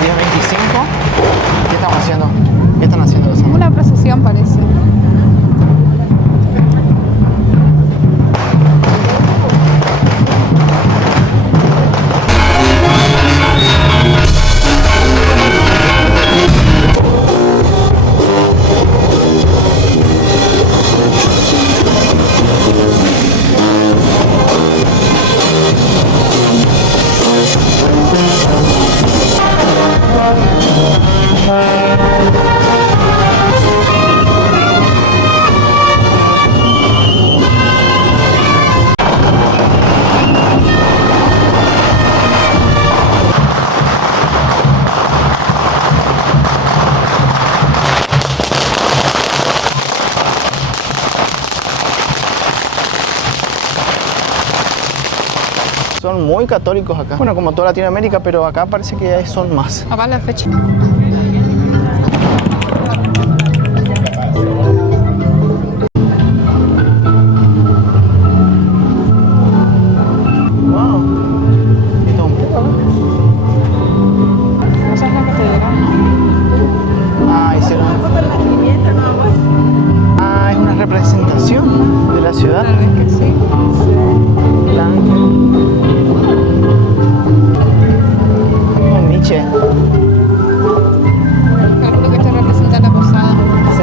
Día 25, ¿qué estamos haciendo? ¿Qué están haciendo los amigos? Una procesión parece. Son muy católicos acá. Bueno, como toda Latinoamérica, pero acá parece que son más. Acá la fecha. Wow. Esto es un poco. ¿No sabes la catedral? Ah, hicieron. Ah, es una representación de la ciudad. Tal vez que sí. Un Nietzsche. Calculo que esto representa la posada. Sí.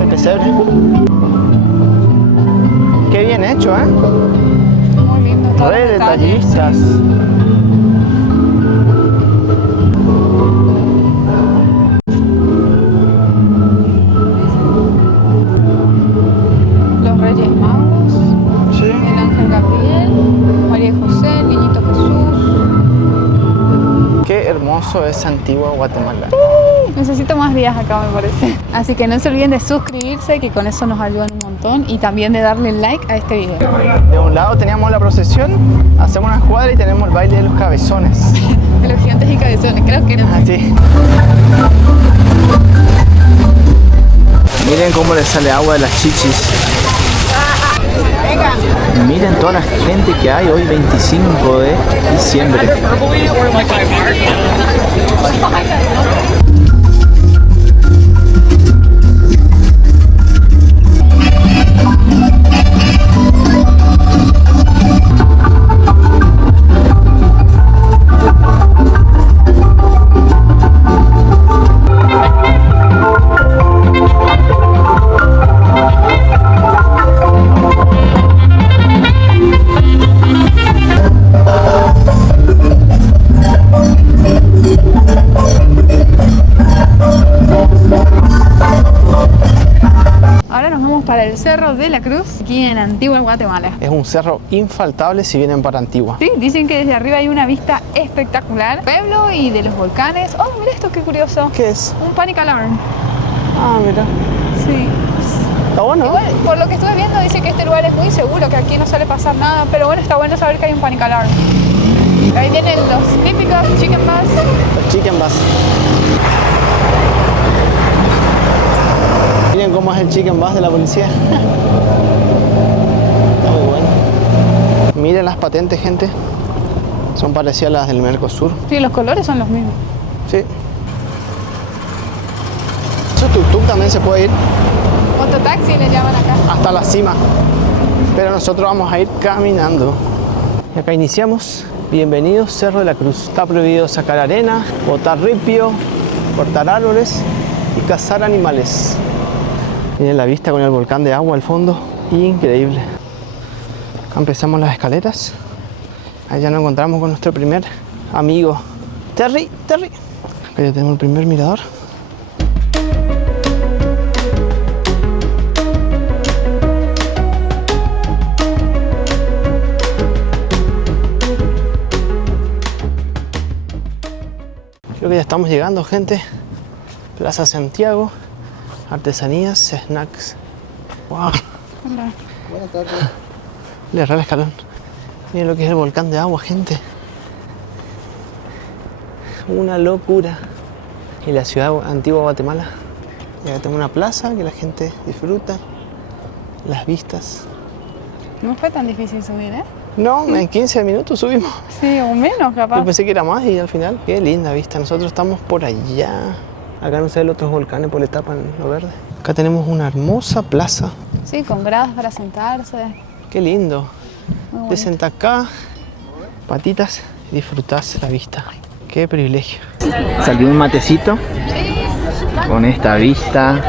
El pesebre. Qué bien hecho, ¿eh? Muy lindo. todos Re los detalles. detallistas. Los Reyes Magos, Sí. el Ángel Gabriel, María y José, el Niñito Jesús. Qué hermoso es Antigua Guatemala. Necesito más días acá, me parece. Así que no se olviden de suscribirse, que con eso nos ayudan un montón. Y también de darle like a este video. De un lado teníamos la procesión, hacemos una cuadra y tenemos el baile de los cabezones. De los gigantes y cabezones, creo que era. Así. Miren cómo le sale agua de las chichis. Miren toda la gente que hay hoy 25 de diciembre. Cerro de la Cruz, aquí en Antigua, Guatemala. Es un cerro infaltable si vienen para Antigua. Sí, dicen que desde arriba hay una vista espectacular. Pueblo y de los volcanes. Oh, mira esto, qué curioso. ¿Qué es? Un panic alarm. Ah, mira. Sí. Está bueno. Igual, por lo que estuve viendo, dice que este lugar es muy seguro, que aquí no suele pasar nada. Pero bueno, está bueno saber que hay un panic alarm. Ahí vienen los típicos chicken bus. Los chicken bus. Miren cómo es el chicken bus de la policía. Está muy bueno. Miren las patentes, gente. Son parecidas a las del Mercosur. Sí, los colores son los mismos. Sí. Su tuk-tuk también se puede ir Mototaxi le llaman acá. hasta la cima. Pero nosotros vamos a ir caminando. Y acá iniciamos. Bienvenidos Cerro de la Cruz. Está prohibido sacar arena, botar ripio, cortar árboles y cazar animales. Miren la vista con el volcán de agua al fondo. Increíble. Acá empezamos las escaleras. Ahí ya nos encontramos con nuestro primer amigo. Terry. Acá ya tenemos el primer mirador. Creo que ya estamos llegando, gente. Plaza Santiago. Artesanías, snacks. Wow. Hola. Buenas tardes. Le erré el escalón. Miren lo que es el volcán de agua, gente. Una locura. Y la ciudad antigua de Guatemala. Y acá tenemos una plaza que la gente disfruta. Las vistas. No fue tan difícil subir, ¿eh? No, en 15 minutos subimos. Sí, o menos capaz. Yo pensé que era más y al final. Qué linda vista. Nosotros estamos por allá. Acá no sé los otros volcanes por la etapa en lo verde. Acá tenemos una hermosa plaza. Sí, con gradas para sentarse. Qué lindo. Muy Te bonito. sentás acá, patitas y disfrutás la vista. Qué privilegio. Salió un matecito con esta vista.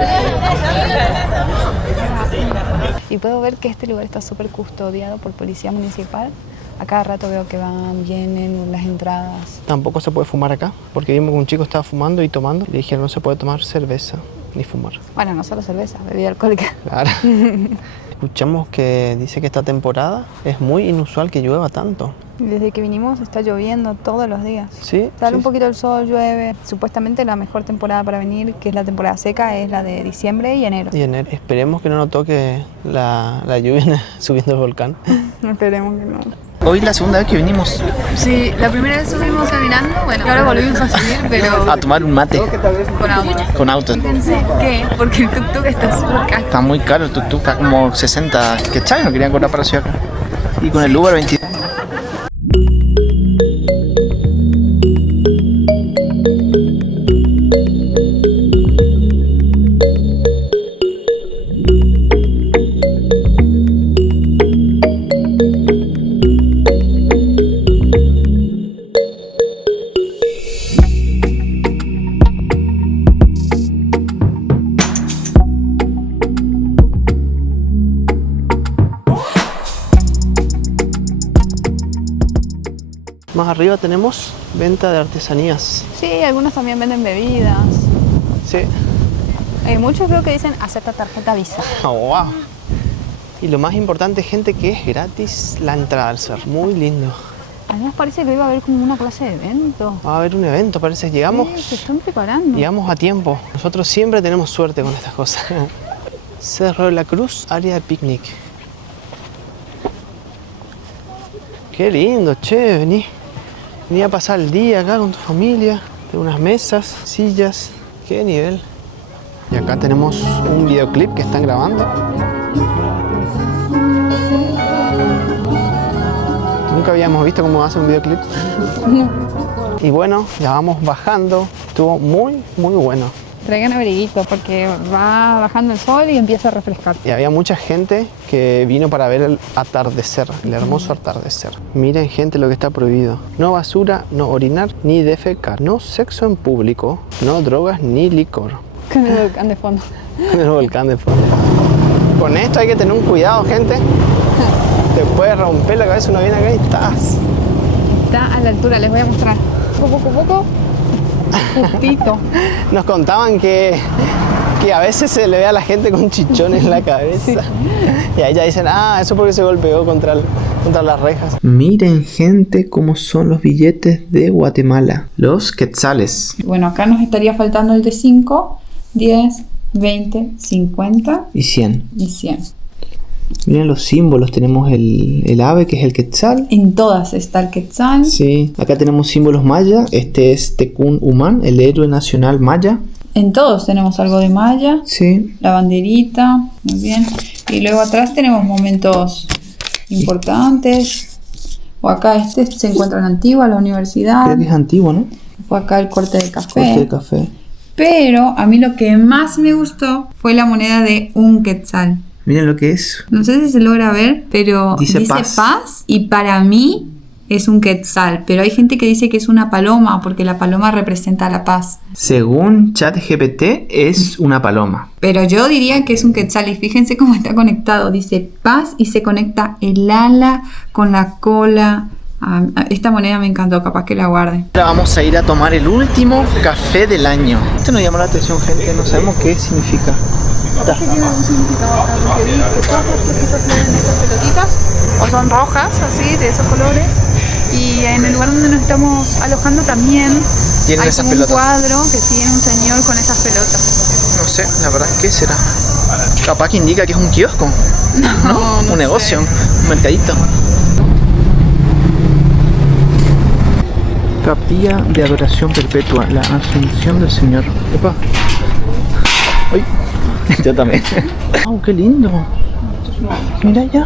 Y puedo ver que este lugar está súper custodiado por policía municipal. A cada rato veo que van, vienen las entradas. Tampoco se puede fumar acá, porque vimos que un chico estaba fumando y tomando. Le dijeron no se puede tomar cerveza ni fumar. Bueno, no solo cerveza, bebida alcohólica. Claro. Escuchamos que dice que esta temporada es muy inusual que llueva tanto. Desde que vinimos está lloviendo todos los días. Sí. Sale sí, un poquito el sol, llueve. Supuestamente la mejor temporada para venir, que es la temporada seca, es la de diciembre y enero. Y esperemos que no nos toque la lluvia subiendo el volcán. Esperemos que no. Hoy es la segunda vez que vinimos Sí, la primera vez subimos caminando, bueno, y ahora volvimos a subir, pero a tomar un mate con auto. con auto. Pensé que, porque el tuk-tuk está súper caro. Está muy caro el tuk-tuk, está como 60 quetzales, no querían cobrar para la ciudad acá. Y con el Uber 22. Más arriba tenemos venta de artesanías. Sí, algunos también venden bebidas. Sí. Muchos creo que dicen acepta tarjeta Visa. Oh, wow. Y lo más importante, gente, que es gratis la entrada al cerro. Muy lindo. Además parece que iba a haber como una clase de evento. Va a haber un evento, parece. Llegamos, Sí, se están preparando. llegamos a tiempo. Nosotros siempre tenemos suerte con estas cosas. Cerro de la Cruz, área de picnic. Qué lindo, che. Vení a pasar el día acá con tu familia. Tengo unas mesas, sillas. Qué nivel. Y acá tenemos un videoclip que están grabando. Nunca habíamos visto cómo hace un videoclip. Y bueno, ya vamos bajando. Estuvo muy, muy bueno. Traigan abriguitos porque va bajando el sol y empieza a refrescar. Y había mucha gente que vino para ver el atardecer, el hermoso atardecer. Miren, gente, lo que está prohibido. No basura, no orinar, ni defecar. No sexo en público, no drogas ni licor. Con el volcán de fondo. Con el volcán de fondo. Con esto hay que tener un cuidado, gente. Te puede romper la cabeza una bien acá y estás. Está a la altura, les voy a mostrar. Poco a poco, justito. Nos contaban que que a veces se le ve a la gente con chichones en la cabeza. Y ahí ya dicen, eso porque se golpeó contra las rejas. Miren, gente, cómo son los billetes de Guatemala. Los quetzales. Bueno, acá nos estaría faltando el de 5, 10, 20, 50 y 100. Y 100. Miren los símbolos, tenemos el ave que es el quetzal. En todas está el quetzal. Sí, acá tenemos símbolos maya. Este es Tecún Umán, el héroe nacional maya. En todos tenemos algo de maya. Sí. La banderita, muy bien. Y luego atrás tenemos momentos importantes. O acá este se encuentra en Antigua, la universidad. Creo que es antiguo, ¿no? O acá el corte de café. Corte de café. Pero a mí lo que más me gustó fue la moneda de un quetzal. Miren lo que es. No sé si se logra ver, pero dice paz. paz. Y para mí es un quetzal. Pero hay gente que dice que es una paloma porque la paloma representa la paz. Según ChatGPT es una paloma. Pero yo diría que es un quetzal. Y fíjense cómo está conectado. Dice paz y se conecta el ala con la cola. Esta moneda me encantó, capaz que la guarde. Ahora vamos a ir a tomar el último café del año. Esto nos llamó la atención, gente. No sabemos qué significa. Capaz que tiene un significado acá, porque vi que todas las cositas tienen esas pelotitas, o son rojas, así, de esos colores. Y en el lugar donde nos estamos alojando también Tienen hay esas como pelotas. un cuadro que tiene un señor con esas pelotas. No sé, la verdad, ¿qué será? Capaz que indica que es un kiosco. No un negocio, un mercadito. Capilla de Adoración Perpetua, la Asunción del Señor. Epa. Uy, yo también. ¡Oh, qué lindo! Mira ya.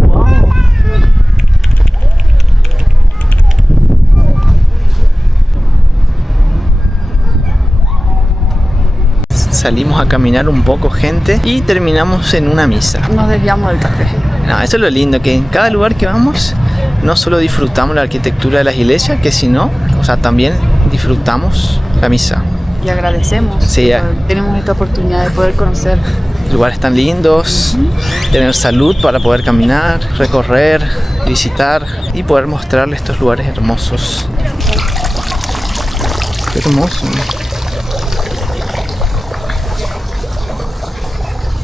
Wow. Salimos a caminar un poco, gente, y terminamos en una misa. Nos desviamos del café. No, eso es lo lindo, que en cada lugar que vamos no solo disfrutamos la arquitectura de las iglesias, que sino, también disfrutamos la misa. Y agradecemos Sí, que tenemos esta oportunidad de poder conocer. Lugares tan lindos, tener salud para poder caminar, recorrer, visitar y poder mostrarles estos lugares hermosos. Qué hermoso.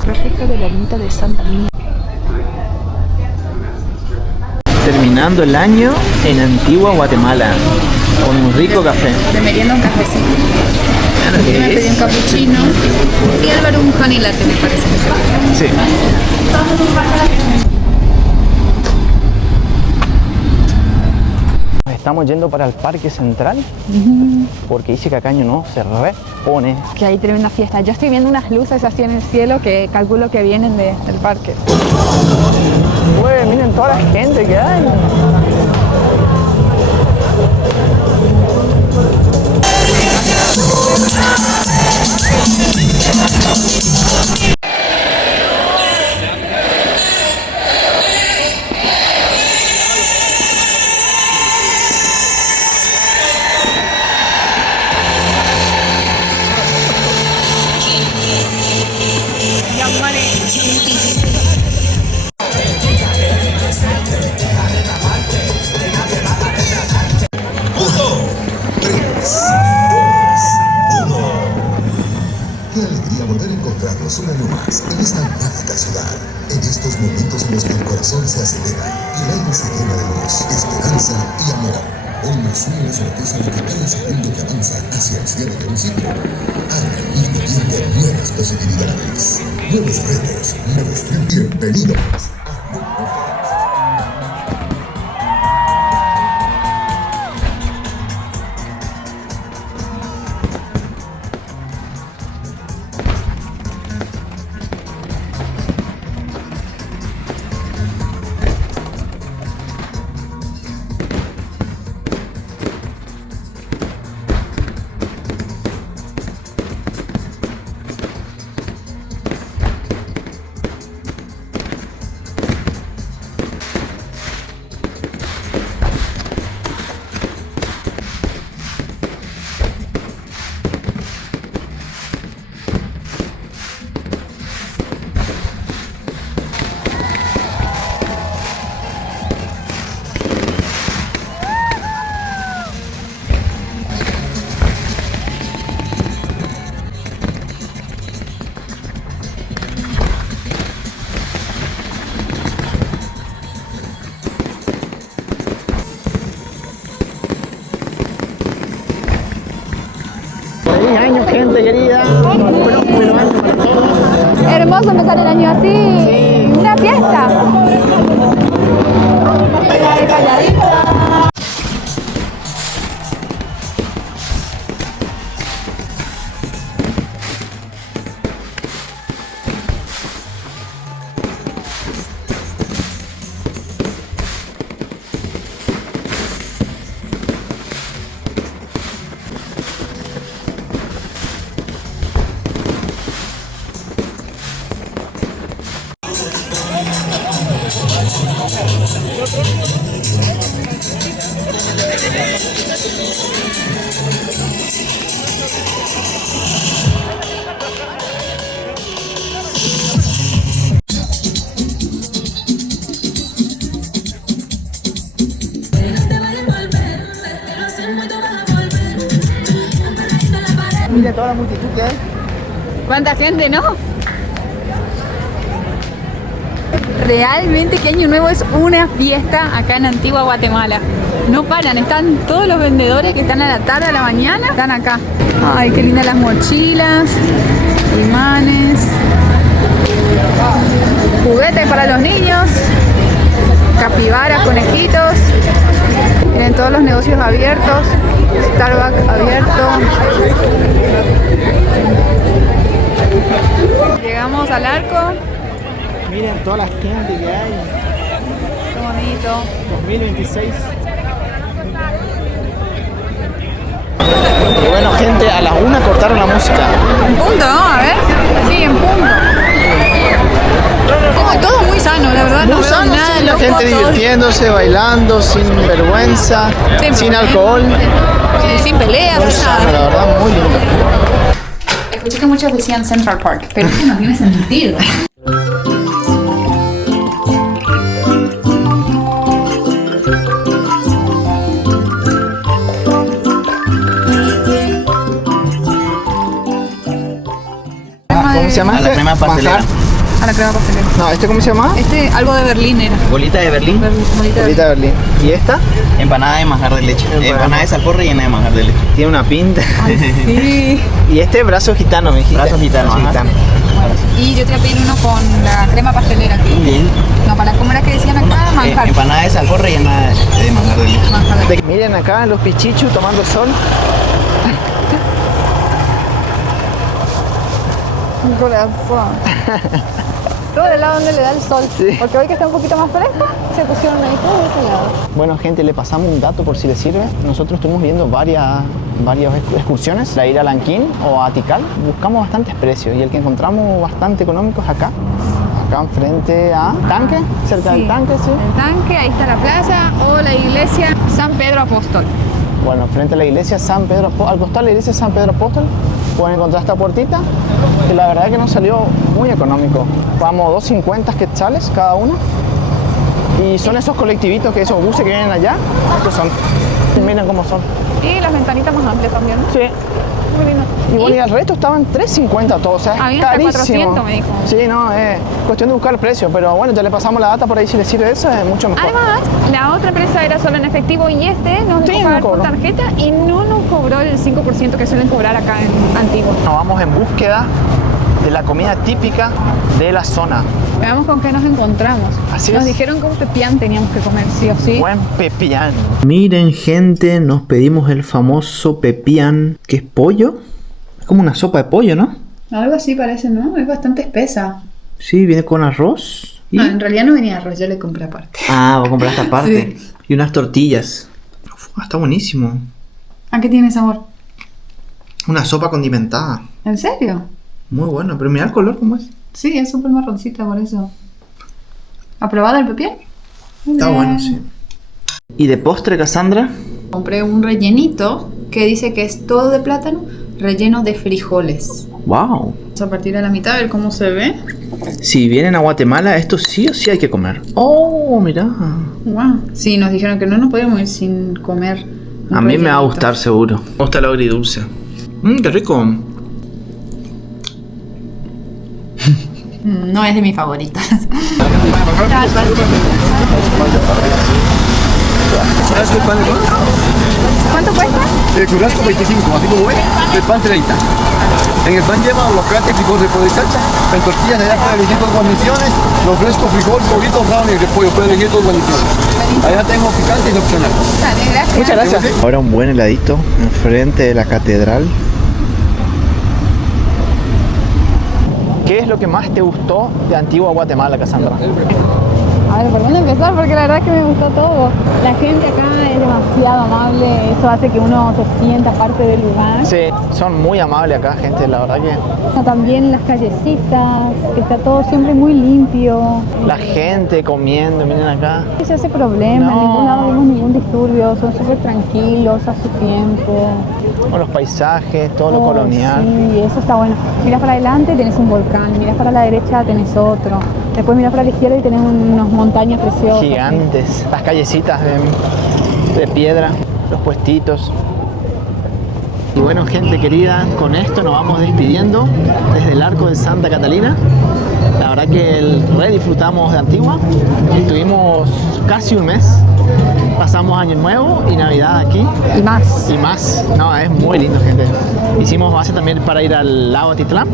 Reflejo de la ermita de Santa Mina. Terminando el año en Antigua Guatemala, con un rico café. De merienda un cafecito. Claro Yo me que pedí un es. cappuccino y Álvaro un honey latte, me parece que Sí. Estamos yendo para el Parque Central porque dice que acá año no se repone. que hay tremenda fiesta. Yo estoy viendo unas luces así en el cielo que calculo que vienen del parque. Uy, miren toda la gente que hay. Qué alegría volver a encontrarnos un año más en esta mágica ciudad. En estos momentos en los que el corazón se acelera y el aire se llena de luz, esperanza y amor. Hoy nos une la certeza de que cada segundo que avanza hacia el cierre de un ciclo abre al mismo tiempo nuevas posibilidades, nuevos retos, nuevos triunfos. Bienvenidos a Nuevos Retos. gente querida. Próspero año para todos. Hermoso empezar el año así. Una fiesta. Calladita. Mira toda la multitud que hay. ¿Cuánta gente, no? Realmente que Año Nuevo es una fiesta acá en Antigua Guatemala. No paran, están todos los vendedores que están a la tarde, a la mañana, están acá. Ay, qué lindas las mochilas, imanes, juguetes para los niños, capibaras, conejitos. Tienen todos los negocios abiertos, Starbucks abierto. Llegamos al arco. Miren toda la gente que hay. Qué bonito. 2026. Y bueno, gente, a las 1 cortaron la música. En punto, ¿no? A ver. Sí, en punto. Como todo muy sano, la verdad. No veo nada Sí, de la loco, gente todo- divirtiéndose, bailando, sin vergüenza, sin alcohol. Sin peleas, Muy sin sano, la nada. verdad, muy lindo. Escuché que muchos decían Central Park, pero eso no tiene sentido. ¿Cómo se llama? A la crema pastelera. Manjar. A la crema pastelera. No, ¿este cómo se llama? Este, algo de Berlín era. Bolita de Berlín. Bolita de Bolita de Berlín. ¿Y esta? Empanada de manjar de leche. Empanada. Empanada de salpor rellena de manjar de leche. Tiene una pinta. Sí. Y este brazo gitano, me dijiste. Brazo gitano, ajá. Y yo te voy a pedir uno con la crema pastelera. Bien. No, para ¿cómo era que decían acá? Manjar. Empanada de salpor rellena de manjar de leche. Manjar de- Miren acá los pichichus tomando sol. Un corazón. Todo el lado donde le da el sol. Sí. Porque hoy que está un poquito más fresco, se pusieron ahí todos diseñados. Bueno, gente, le pasamos un dato por si les sirve. Nosotros estuvimos viendo varias excursiones para ir a Lanquín o a Tikal. Buscamos bastantes precios y el que encontramos bastante económico es acá. Acá enfrente a Tanque, cerca del Tanque, sí. El tanque, ahí está la plaza o la iglesia San Pedro Apóstol. Bueno, frente a la iglesia San Pedro Apóstol, al costado de la iglesia San Pedro Apóstol, pueden encontrar esta puertita, que la verdad es que nos salió muy económico. Pagamos 2.50 quetzales cada uno. Y son esos colectivitos, que esos buses que vienen allá, estos son. Miren cómo son. Y las ventanitas más amplias también, ¿no? Sí. Muy lindo. Y bueno, y el resto estaban 3.50 todos, o sea, es Había hasta carísimo. 400, me dijo. Sí, no, es cuestión de buscar el precio, pero bueno, ya le pasamos la data por ahí, si le sirve eso, es mucho mejor. Además, la otra empresa era solo en efectivo y este nos dejó Sí, pagar no por cobró. tarjeta y no nos cobró el 5% que suelen cobrar acá en Antigua. Nos vamos en búsqueda de la comida típica de la zona. Veamos con qué nos encontramos. Así nos es. dijeron que un pepián teníamos que comer, sí o sí. Buen pepián. Miren, gente, nos pedimos el famoso pepián, que es pollo. Es como una sopa de pollo, ¿no? Algo así parece, ¿no? Es bastante espesa. Sí, viene con arroz. Y... en realidad no venía arroz, yo le compré aparte. Ah, voy a comprar esta parte. Y unas tortillas. Uf, está buenísimo. ¿A qué tiene sabor? Una sopa condimentada. ¿En serio? Muy bueno, pero mira el color cómo es. Sí, es súper marroncita por eso. ¿Aprobado el pepián? Está Bien. bueno, sí. ¿Y de postre, Cassandra? Compré un rellenito que dice que es todo de plátano, relleno de frijoles. ¡Wow! Vamos a partir de la mitad a ver cómo se ve. Si vienen a Guatemala, esto sí o sí hay que comer. ¡Oh, mirá! Wow. Sí, nos dijeron que no nos podíamos ir sin comer. un A mí me va a rellenito. gustar seguro. Me gusta lo agridulce. ¡Qué rico! No es de mis favoritas. ¿Sabes qué pan? ¿Cuánto cuesta? El churrasco 25, así como ves, el pan 30. En el pan lleva aguacate, frijol, repollo y salsa. En tortillas allá puede elegir dos guarniciones, los frescos, frijol, poquito, brownie y repollo, puede elegir dos guarniciones. Allá tengo picante y opcional. Dale, gracias. Muchas gracias. Ahora un buen heladito enfrente de la catedral. ¿Qué es lo que más te gustó de Antigua Guatemala, Cassandra? A ver, ¿por dónde empezar? Porque la verdad es que me gustó todo. La gente acá es demasiado amable, eso hace que uno se sienta parte del lugar. Sí, son muy amables acá, gente, la verdad que También las callecitas, que está todo siempre muy limpio. la gente comiendo, miren acá. No se hace problema, No. en ningún lado vemos ningún disturbio, son súper tranquilos a su tiempo. Con los paisajes, todo lo Oh, colonial. Sí, eso está bueno. Miras para adelante, tenés un volcán, miras para la derecha, tenés otro. Después miras para la izquierda y tenés unas montañas preciosas. Gigantes, las callecitas de piedra, los puestitos. Y bueno, gente querida, con esto nos vamos despidiendo desde el Arco de Santa Catalina. La verdad que re disfrutamos de Antigua. Estuvimos casi un mes. Pasamos Año Nuevo y Navidad aquí. Y más. Y más. No, es muy lindo, gente. Hicimos base también para ir al lago Atitlán.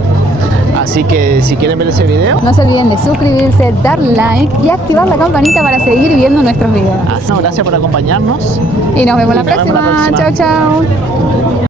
Así que si quieren ver ese video, No se olviden de suscribirse, dar like y activar la campanita para seguir viendo nuestros videos. gracias por acompañarnos. Y nos vemos la Y nos vemos la próxima. próxima. Chao, chao.